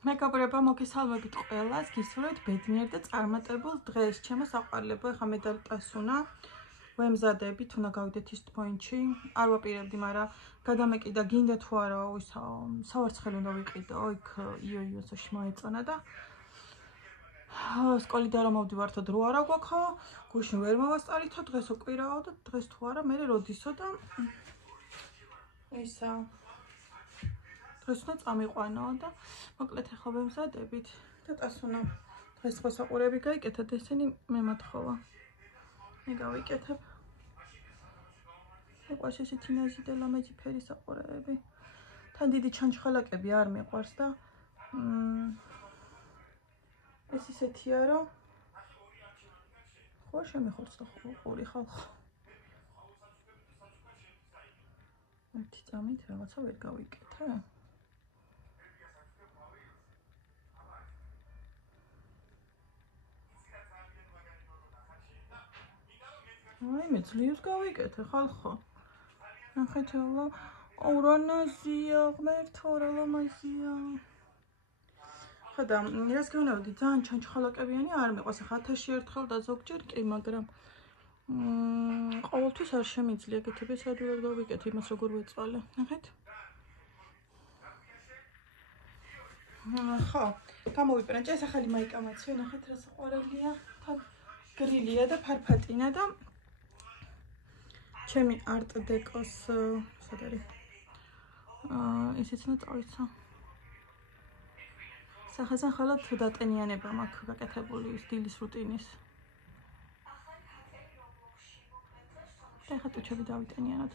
მეგობრებო, მოგესალმებით ყველას, გისურვებთ ბედნიერ და წარმატებულ დღეს. ჩემო საყვარლებო, ეხლა მე დავტასუნა, ვემზადებით, უნდა გავიდეთ ის პოინტში. არ ვაპირებდი, მაგრამ გადამეკიდა, გინდა თუ არა, სავარცხელი უნდა ვიყიდო, იქ იოიოსოში მოეწონა და სკოლიდან რომ მოვდივართო, დრო არა გვაქვს, გუშინ ვერ მოვასწარითო, დღეს უკვირაო და დღეს თუ არა, მე როდისო და ისა დღეს უნდა წამიყვანო და მოკლედ ეხლა ვემზადებით და ტასუნა დღეს სხვა საყურები გაიკეთეთ, ესენი მე მათხოვა. მე გავიკეთებ. მიყვარს ესეთი ნაზი ლამაზი ფერი საყურები. თან დიდი ჩანჩხალაკები არ მიყვარს და ეს ისეთია, რომ ხო შემიხობს და ყური ხალხო. ერთი წამით რაღაცა ვერ გავიკეთე. აი მე ძლიერს გავიკეთე ხალხო. ნახეთ რა ორანაზია, ღმერთო რა ლამაზია. ხოდა რას გეუბნებოდი, ძალიან ჩანჩხალაკებიანი არ მიყვარს. ახლა 1000-ში ერთხელ და ზოგჯერ კი, მაგრამ ყოველთვის არ შემიძლია ეგეთები, სადღაც გავიკეთე იმას როგორ ვეწვალე. ნახეთ. ხო, გამოვიპრანჭე ეს ახალი მაიკამაცია, ნახეთ რა საყვარელია. თან გრილია და ფარფატინა და ჩემი არტ დეკოს სად არის? ისიც უნდა წავიცა. სახაზან ხალხ თუ დატენიანება მაქვს გაკეთებული სტილის რუტინის. და ხა ტუჩები დავიტენიანოთ.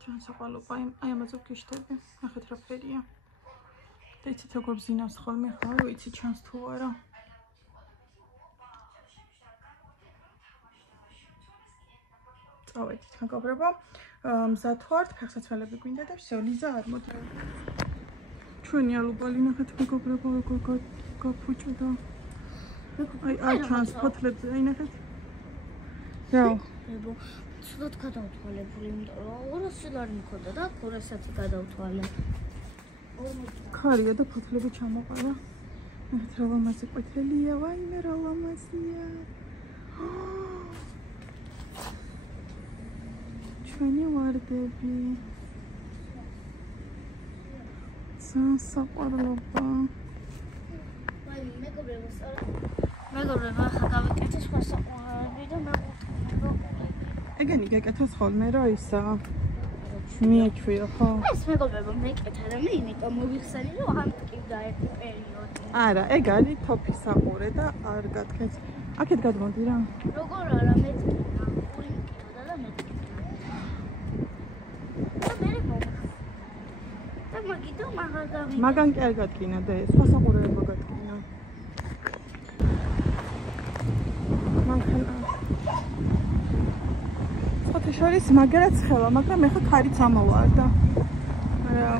ჩვენ საყვალო აი ამაზე ვგიშდები. ნახეთ რა ფერია. და იცით როგორ ბზინავს ხოლმე, ხო, ვიცი ჩანს თუ არა. წავედით, მეგობრებო. მზად ვართ, ფეხსაცმელები გვინდა და всё, ლიზა არ მოდი. ჩვენი ალუბალი ნახეთ, მეგობრებო, როგორ გაფუჭდა. აი ჩანს ფოთლებზე, აი ნახეთ. რა? ებო, ცუდად გადავთვალებული, იმიტომ რომ 200 ლარი მქონდა და 200-ი გადავთვალე. ქარია და ფოთლები ჩამოყარა. ნახეთ რა ლამაზი ყვითელია, ვაიმე რა ლამაზია. ჩვენი ვარდები. საყვარლობა. მეგობრებო, ახლა გავიკეთე სხვა საყვარლები და ეგენი გეკეთეს ხოლმე რა ისა. მიეჩვია ხო? ეს მეგობრებო მეკეთა და მე იმიტომ მოვიხსენი რომ ამ ტკივდა ერთი პერიოდი. არა, ეგ არის თოფი საყურე და არ გათქენს. აქეთ გადმოდი რა. როგორ არა მეტკინა, ორი მკითხა და მეტკინა. და მე მოვიხსენი. და მაგითო მაგარ გავიდა. მაგან კი არ გათქინა და ეს სხვა საყურეებო გათქინა. შორის მაგრა ცხელა, მაგრამ ეხა ქარიც ამოვარდა. არა,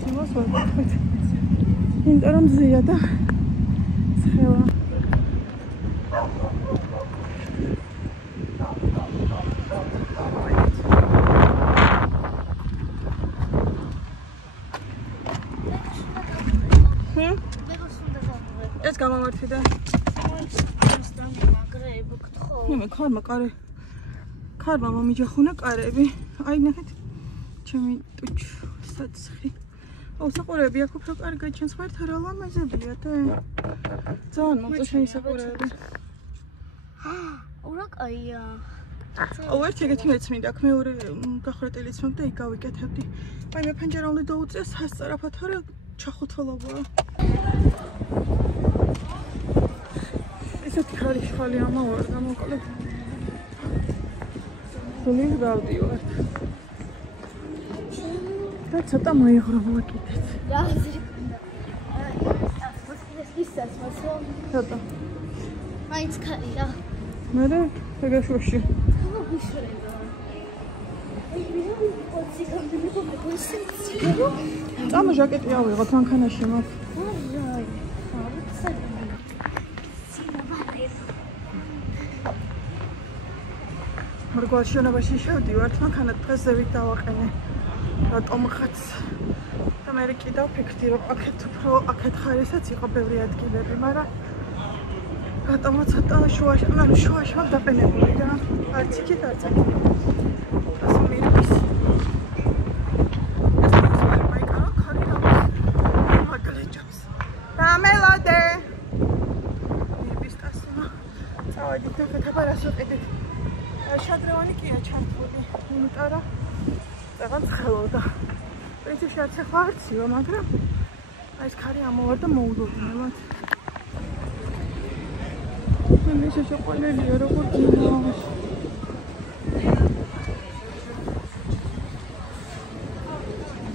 სიმოს ვაკეთებ. იმიტომ რომ ზია და ცხელა. ეს გამომართი და მე ქარმა კარე ქარმა მომიჯახუნა კარები. აი ნახეთ ჩემი ტუჩ საცხი. აუ საყურები აქ უფრო კარგად ჩანს, ხართ რა ლამაზებია და ძალიან მოწონს შენი საყურები. ურა კაია. აუ ერთ ეგეთი მეც მინდა, აქ მეორე გახრეტილიც მაქვს და იქ გავიკეთებდი. აი მე ფენჯარა უნდა დაუწია სასწრაფად, არა ჩახუთოლობაა. ესეთი ხალი ამავარდა მოკლედ. სულით გავდივართ. და ცოტა მოიღრმოვა კიდეც. რა ზრიკნა. ეს სასმასო. ცოტა. მაინც ხარია. მე ეგაშოში. წამო ჟაკეტი ავიღოთ მანქანაში მაქვს. მრგვარ შენობაში შევდივართ, მანქანა დღეს ზევით დავაყენე. რატომღაც და მე კიდევ ვფიქრდი რომ აქეთ ხარისაც იყო ბევრი ადგილები, მაგრამ რატომაც ცოტა შუაში, ანუ შუაში ვარ დაყენებული რა. არც იქით არც აქ. ასე მირბის. დამელოდე. მირბის ტასუნა. წავედით და ხეთება რას ვიყიდით. შადრევანი კია ჩართული. იმიტომ რომ რაღაც ხელოდა. პრინციპში არც ახლა არციო, მაგრამ აი ეს ქარი ამოვარ და მოულოდნელად. მე შეშოყოლელია როგორ გინავს.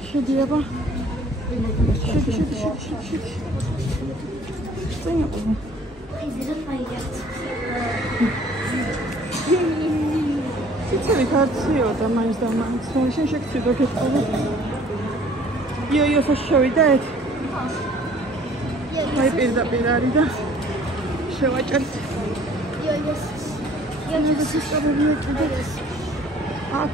შედიება. შედი. წინაპო. აი ზედა ფაია. ციცი ქარციო და მაინც და მაინც შენ შეგწიდო გეტყობა. იო შევიდეთ. აი პირდაპირ არის და შევაჭერთ. იო სისტემები ეჭდებს. აქ.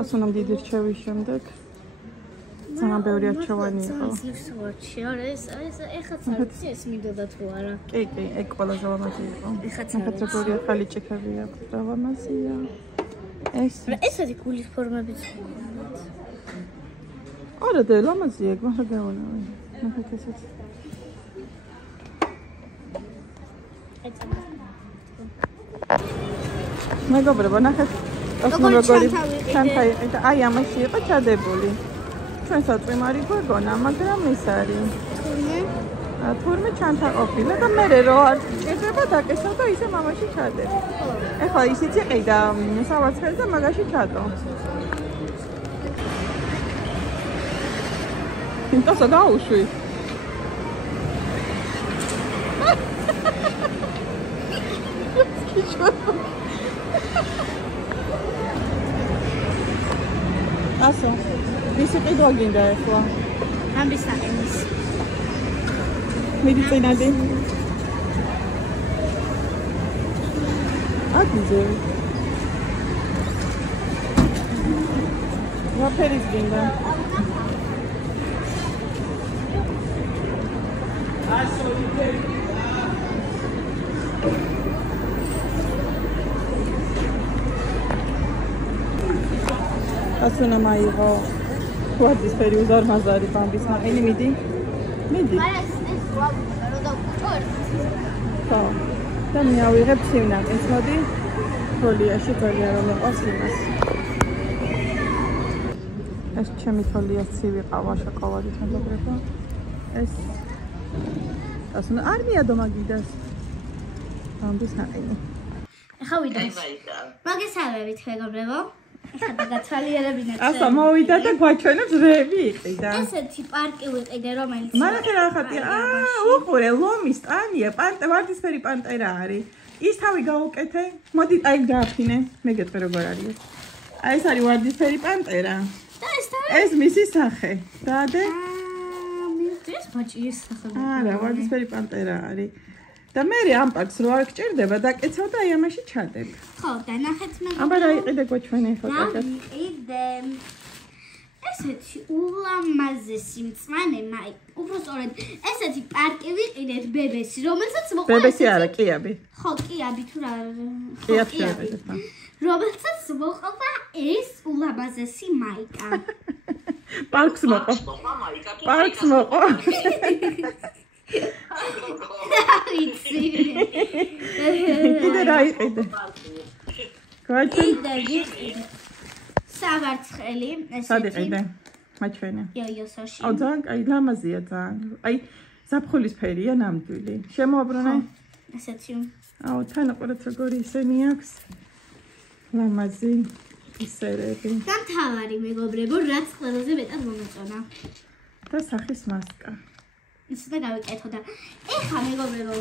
ასუნამ დიდი რჩევის შემდეგ ძალიან ბევრი არჩევანი იყო. ეხაც არის ეს მინდოდა თუ არა. კი, ეგ ყველაზე ლამაზი იყო. ეხაც როგორი ახალი ჭიქები აქვს და ლამაზია. ესეთი გულის ფორმებიც. არა და ლამაზია ეგ, მაგრამ გავანავი. ნახეთ ესეც. მეგობრებო, ნახეთ. ასუნ როგორი ჩანთაი და აი ამაში იყო ჩადებული. ჩვენ საწვიმარი გვეგონა, მაგრამ ის არის. თურმე ჩანთა ყოფილა და მე რო არ ჭირდება დაკესო და ისე მამაში ჩადები. ეხლა ისიც იყიდა სავარცხელი და მაგაში ჩადო. ინტოსა დაუშვი. ასო ვისი ყიდვა გინდა ახლა? ამის საყენის. მიდი წინადი. აკიძე. რა ფერის გინდა? ასო იდე. ასუნა მაიღო ვარდისფერი უზარმაზარი ბამბის ნაყინი მიდი ხო და მე ავიღებ ცივნაყინს მოდი თოლიაში ძალიან რომ ეყავს იმას ეს ჩემი თოლია ცივი ყავა შოკოლადით მეგობრებო ეს ასუნა არ მიადო მაგიდას ბამბის ნაყინი ახლა ვიდე მაგესავებით მეგობრებო ასა მოვიდა და გვაჩვენებს რეები იყიდა. ესეთი პარკი ვიყიდე რომელიც მანახე რა ხატია. უყურე ლომის ტანია, ვარდისფერი პანტერა არის. ის თავი გაუკეთე. მოდი აი დააფინე. მე გეტყვი როგორ არის. აი ეს არის ვარდისფერი პანტერა. და ეს მისი სახე. დაადე? ეს ბაჭის სახე. არა, ვარდისფერი პანტერა არის. და მე ამ პარკს რო არ გჭირდება დაკეცავ და აი ამაში ჩადებ. ხო, და ნახეთ მე. აბა რა იყიდე გვაჩვენე ხო კაცად. იყიდე. ესეთი ულამაზესი მწვანე მაი. უბრალოდ ესეთი პარკი ვიყიდეთ ბებესი, რომელსაც მოყვა. ბებესი არა, კიაბი. ხო, კიაბი თუ რა. კიაბი. რომელსაც მოყვა ეს ულამაზესი მაიკა. პარკს მოყვა. პარკს მოყვა. ვიცი. კიდე რა იყიდე? კიდე სავარცხელი ესეთი. სად იყიდე? მაჩვენე. იოსოში. აუ ძალიან კაი ლამაზია ძალიან. აი ზაფხულის ფერია ნამდვილი. შემოაბრუნე? ესეთი. აუ თანაყურეთ როგორი ისენი აქვს. ლამაზი ისერები. და მთავარი მეგობრებო, რაც ყველაზე მეტად მომეწონა. და სახის მასკა. ისე და გავიკეთო და ეხა მეგობრებო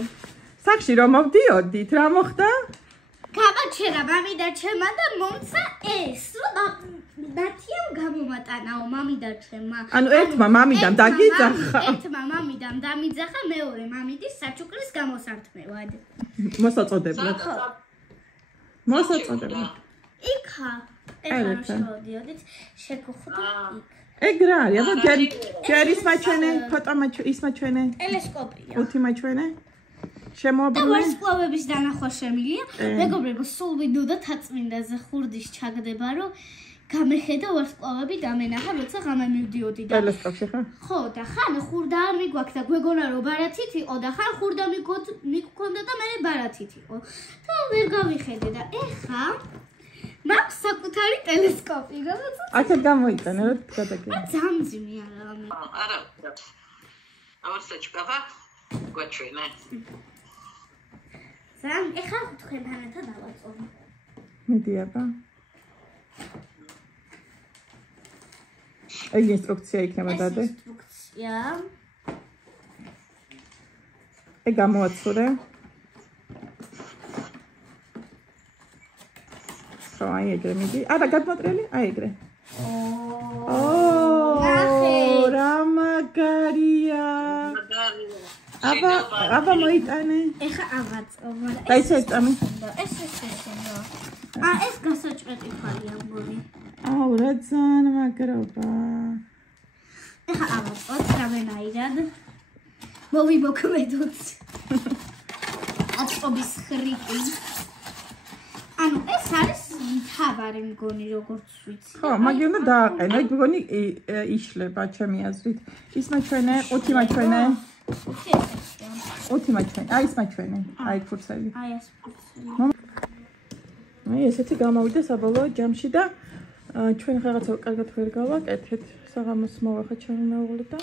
სახში რომ მოვდიოდით რა მოხდა? გამაჩერა მამიდა ჩემა და მომცა ეს რომ დათიამ გამომატანაო მამიდან ჩემმა. ანუ ერთმა მამიდამ დაგიძახა. ერთმა მამიდამ დამიძახა, მეორე მამიდის საჩუქრის გამოსართმევად. მოსაწოდებლად. მოსაწოდებლად. იქა. ეხლა შევდიოდით, შეგხვდა იქ. ეგ რა არის? აბა ჯერ ის მაჩვენე, ფოტო ის მაჩვენე. ტელესკოპია. ხუთი მაჩვენე. და შემოაბრუნე. ვარსკვლავების დანახვა შემილია. მეგობრებო, სულ ვიდოდა თაწმინდაზე ხურდის ჩაგდება, რომ გამეხედა ვარსკვლავები დამენახა, როცა ღამე მივდიოდი და ტელესკოპში ხა? ხო, და ხან ხურდა არ მიგვაქვს და გვეგონა რომ ბარათით იყო და ხან ხურდა მიგქონდა და მე ბარათით იყო. და ვერ გავიხედე და ეხა მაქვს საკუთარი ტელესკოპი, რომელსაც აქეთ გამოიტანე, რომ გადაგე. ძამძიმი არა. არა. ავსაჩკავა გვაჩვენა. ზამ, ეხა თქვენთან ერთად დავაწოვ. მიდი აბა. ეგ ინსტრუქცია იქნება დადე. ინსტრუქცია. ეგ გამოაცურე. ხო, აი ეგრე მიდი. არა, გადმოტრელი? აი ეგრე. რა მაგარია. აბა მოიტანე. ეხა ავაწოვ. და ისე წამი. ეს შეშენო. ეს გასაჭრეტი ხალია მგონი. აუ, რა ძალიან მაგრობა. ეხა ავაწოვ რავენაირად. მოვიმოქმედოთ. აწყობის ხრიკი. ანუ ეს არის მთავარი მგონი როგორც ვიცი. ხო, მაგი უნდა დააყენო. ეგ მგონი იშლება ჩემი აზრით. ის მაჩვენე, ხუთი მაჩვენე. ხუთი მაჩვენე. აი ის მაჩვენე. აი ფურცელი. აი ეს ფურცელი. აი ესეთი გამოვიდა საბოლოო ჯამში და ჩვენ რაღაცა კარგად ვერ გავაკეთეთ. საღამოს მოვახა ჩემი მეუღლე და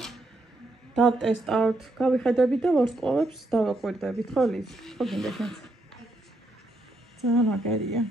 დავტესტავთ. გავიხედებით და ვარსკვლავებს დავაკვირდებით, ხო ლის? ხო გინდა შენც? ძალიან მაგარია.